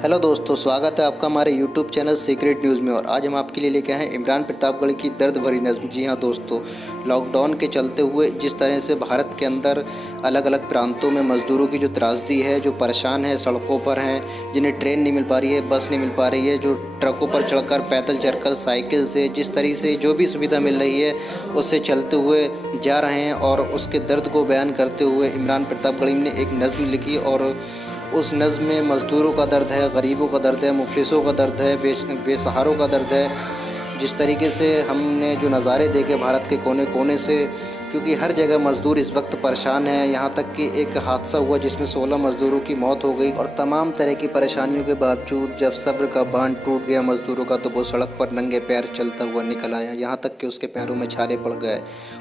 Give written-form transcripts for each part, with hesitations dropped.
Hello दोस्तों, स्वागत है आपका हमारे यूट्यूब चैनल सीक्रेट न्यूज़ में। और आज हम आपके लिए लेके आए हैं इमरान प्रतापगढ़ की दर्द भरी नज़्म। जी हाँ दोस्तों, लॉकडाउन के चलते हुए जिस तरह से भारत के अंदर अलग अलग प्रांतों में मज़दूरों की जो त्रासदी है, जो परेशान है, सड़कों पर हैं, जिन्हें ट्रेन नहीं मिल पा रही है, बस नहीं मिल पा रही है, जो ट्रकों पर चढ़कर, पैदल चलकर, साइकिल से, जिस तरीके से जो भी सुविधा मिल रही है उससे चलते हुए जा रहे हैं। और उसके दर्द को बयान करते हुए इमरान प्रतापगढ़ी ने एक नज़्म लिखी और उस नज़्म में मज़दूरों का दर्द है, गरीबों का दर्द है, मुफलिसों का दर्द है, बेसहारों का दर्द है। जिस तरीके से हमने जो नज़ारे देखे भारत के कोने कोने से, क्योंकि हर जगह मज़दूर इस वक्त परेशान हैं। यहाँ तक कि एक हादसा हुआ जिसमें 16 मज़दूरों की मौत हो गई। और तमाम तरह की परेशानियों के बावजूद जब सब्र का बांध टूट गया मज़दूरों का, तो वो सड़क पर नंगे पैर चलता हुआ निकल आया। यहाँ तक कि उसके पैरों में छाले पड़ गए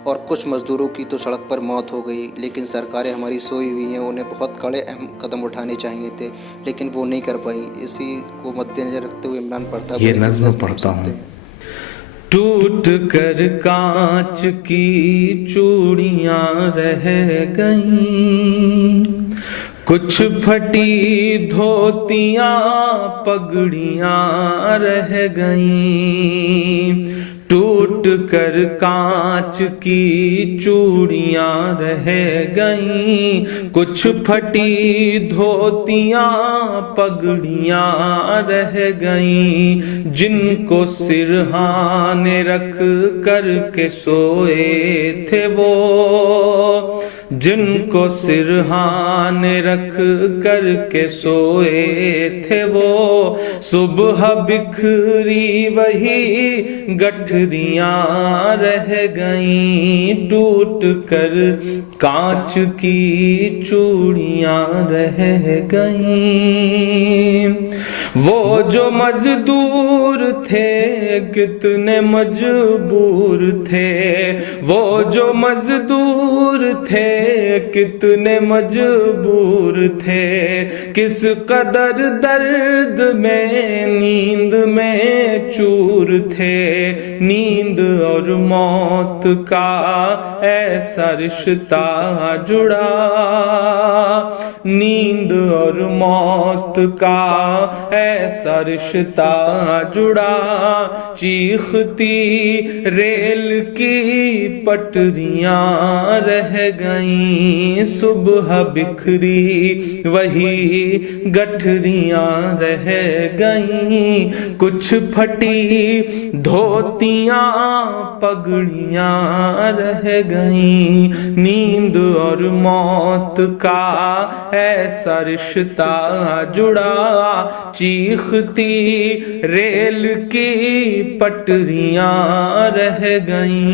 और कुछ मज़दूरों की तो सड़क पर मौत हो गई। लेकिन सरकारें हमारी सोई हुई हैं, उन्हें बहुत कड़े अहम कदम उठाने चाहिए थे, लेकिन वो नहीं कर पाई। इसी को मद्देनजर रखते हुए इमरान प्रताप ये नज़्म पढ़ता हूँ। टूट कर कांच की चूड़ियां रह गईं, कुछ फटी धोतियां पगड़ियां रह गईं। टूट कर कांच की चूड़ियां रह गईं, कुछ फटी धोतियां पगड़ियां रह गईं। जिनको सिरहाने रख कर के सोए थे वो, जिनको सिरहाने रख कर के सोए थे वो, सुबह बिखरी वही गठरियां रह गईं। टूट कर कांच की चूड़ियां रह गईं। वो जो मजदूर थे कितने मजबूर थे, वो जो मजदूर थे कितने मजबूर थे। किस कदर दर्द में नींद में चूर थे। नींद और मौत का ऐसा रिश्ता जुड़ा, नींद और मौत का ऐसा रिश्ता जुड़ा। चीखती रेल की पटरियां रह गईं, सुबह बिखरी वही गठरियां रह गईं। कुछ फटी धोतियां पगड़ियां रह गईं। नींद और मौत का ऐसा रिश्ता जुड़ा। चीखती रेल की पटरियां रह गईं।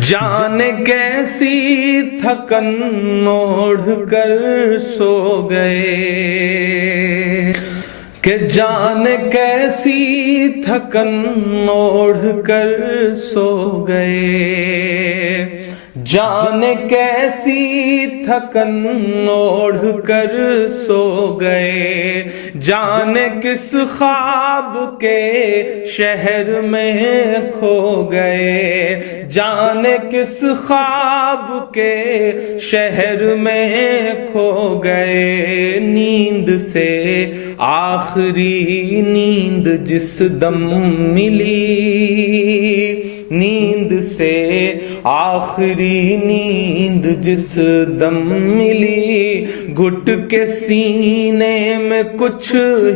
जाने कैसी थकन ओढ़ कर सो गए, कि जाने कैसी थकन ओढ़ कर सो गए। जाने कैसी थकन ओढ़ कर सो गए। जाने किस ख्वाब के शहर में खो गए। जाने किस ख्वाब के शहर में खो गए। नींद से आखिरी नींद जिस दम मिली, नींद से आखिरी नींद जिस दम मिली। घुट के सीने में कुछ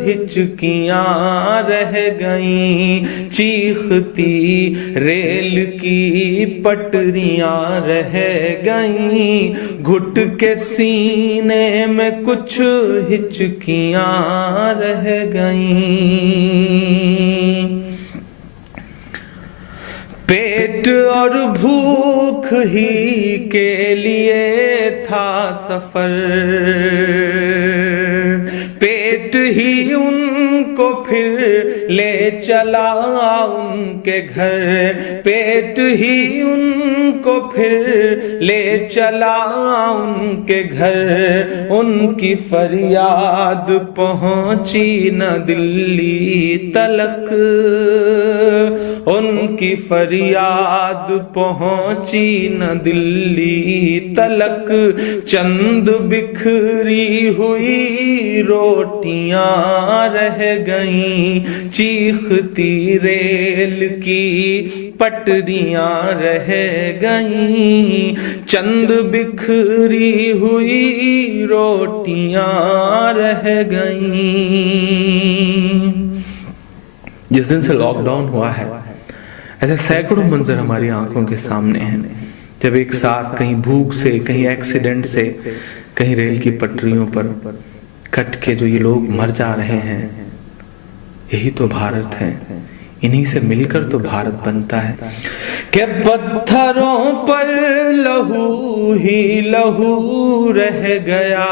हिचकियां रह गईं। चीखती रेल की पटरियां रह गईं। घुट के सीने में कुछ हिचकियां रह गईं। पेट और भूख ही के लिए था सफर, पेट ही उनको फिर ले चला उनके घर। पेट ही उनको फिर ले चला उनके घर। उनकी फरियाद पहुंची न दिल्ली तलक, ان کی فریاد پہنچی نہ دلی تلک، چند بکھری ہوئی روٹیاں رہ گئیں، چیختی ریل کی پٹریاں رہ گئیں، چند بکھری ہوئی روٹیاں رہ گئیں۔ جس دن سے لاک ڈاؤن ہوا ہے ایسے سینکڑوں منظر ہماری آنکھوں کے سامنے ہیں، جب ایک ساتھ کہیں بھوک سے، کہیں ایکسیڈنٹ سے، کہیں ریل کی پٹریوں پر کٹ کے جو یہ لوگ مر جا رہے ہیں۔ یہی تو بھارت ہے، انہی سے مل کر تو بھارت بنتا ہے کہ پتھروں پر لہو ہی لہو رہ گیا،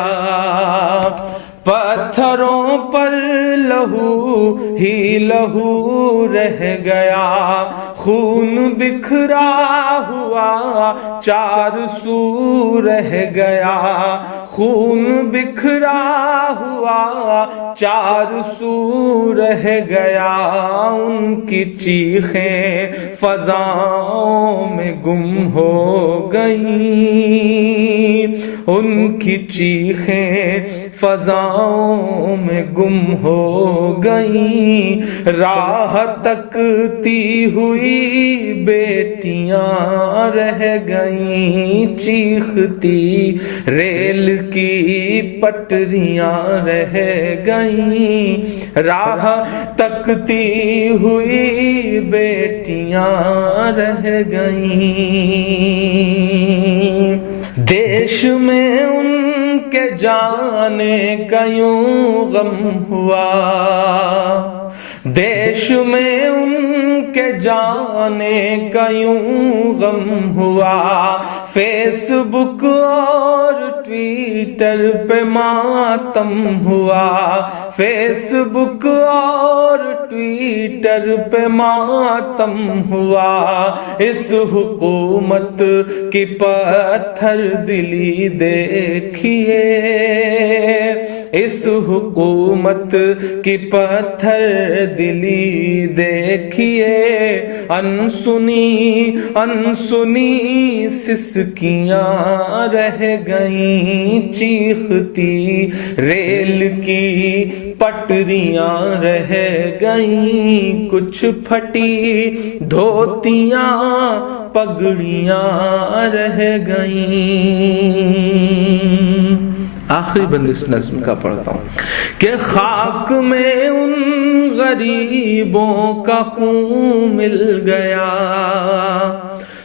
پتھروں پر لہو ہی لہو رہ گیا، خون بکھرا ہوا چار سو رہ گیا، خون بکھرا ہوا چار سو رہ گیا، ان کی چیخیں فضاؤں میں گم ہو گئیں، ان کی چیخیں فضاؤں میں گم ہو گئیں، راہ تکتی ہوئی بیٹیاں رہ گئیں، چیختی ریل کی پٹریاں رہ گئیں، راہ تکتی ہوئی بیٹیاں رہ گئیں۔ دیش میں ان کے جانے کا یوں غم ہوا، دیش میں ان کے جانے کا یوں غم ہوا، فیس بک اور ٹویٹر پہ ماتم ہوا، فیس بک اور ٹویٹر پہ ماتم ہوا، اس حکومت کی پتھر دلی دیکھیے، اس حکومت کی پتھر دلی دیکھیے، انسنی انسنی سسکیاں رہ گئیں، چیختی ریل کی پٹریاں رہ گئیں، کچھ پھٹی دھوتیاں پگڑیاں رہ گئیں۔ آخری بند اس نظم کا پڑھتا ہوں کہ خاک میں ان غریبوں کا خون مل گیا،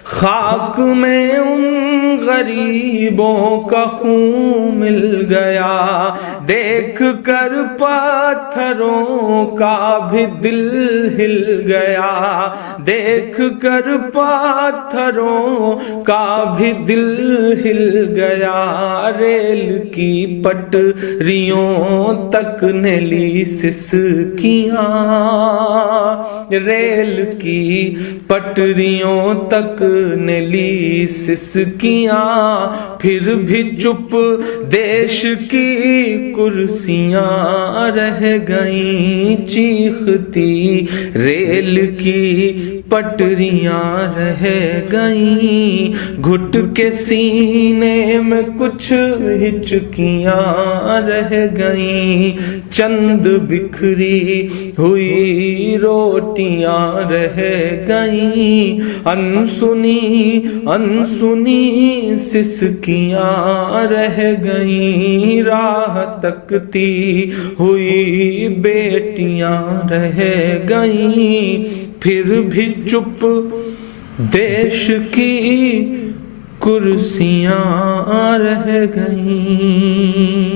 خاک میں ان غریبوں کا خون مل گیا، دیکھ کر پتھروں کا بھی دل ہل گیا، دیکھ کر پتھروں کا بھی دل ہل گیا، ریل کی پٹریوں تک نے لی سسکیاں، ریل کی پٹریوں تک نے لی سسکیاں، پھر بھی چپ دیش کی کرسیاں رہ گئیں، چیختی ریل کی پٹریاں رہ گئیں، گھٹ کے سینے میں کچھ ہچکیاں رہ گئیں، چند بکھری ہوئی روٹیاں رہ گئیں، انسنی انسنی سسکیاں رہ گئیں، راہ تکتی ہوئی بیٹیاں رہ گئیں، پھر بھی چپ دیش کی کرسیاں رہ گئیں۔